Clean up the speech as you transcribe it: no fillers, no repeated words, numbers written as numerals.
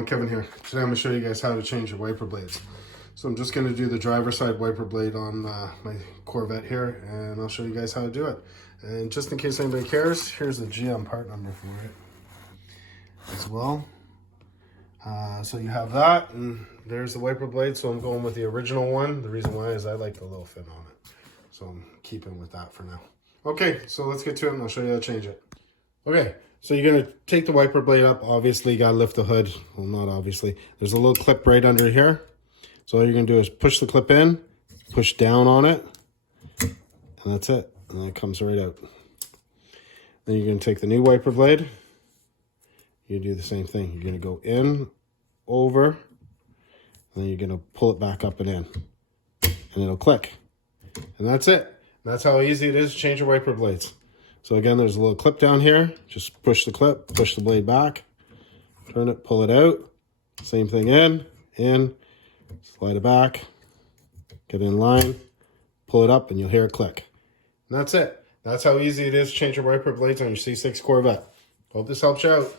everyone, Kevin here. Today I'm going to show you guys how to change your wiper blades. So I'm just going to do the driver's side wiper blade on my Corvette here, and I'll show you guys how to do it. And just in case anybody cares, here's the GM part number for it as well. So you have that, and there's the wiper blade. So I'm going with the original one. The reason why is I like the little fin on it. So I'm keeping with that for now. Okay, so let's get to it and I'll show you how to change it. Okay, so you're going to take the wiper blade up. Obviously, you got to lift the hood. Well, not obviously. There's a little clip right under here. So all you're going to do is push the clip in, push down on it, and that's it. And then it comes right out. Then you're going to take the new wiper blade. You do the same thing. You're going to go in, over, and then you're going to pull it back up and in. And it'll click. And that's it. That's how easy it is to change your wiper blades. So again, there's a little clip down here. Just push the clip, push the blade back, turn it, pull it out. Same thing in, slide it back, get in line, pull it up, and you'll hear it click. And that's it. That's how easy it is to change your wiper blades on your C6 Corvette. Hope this helps you out.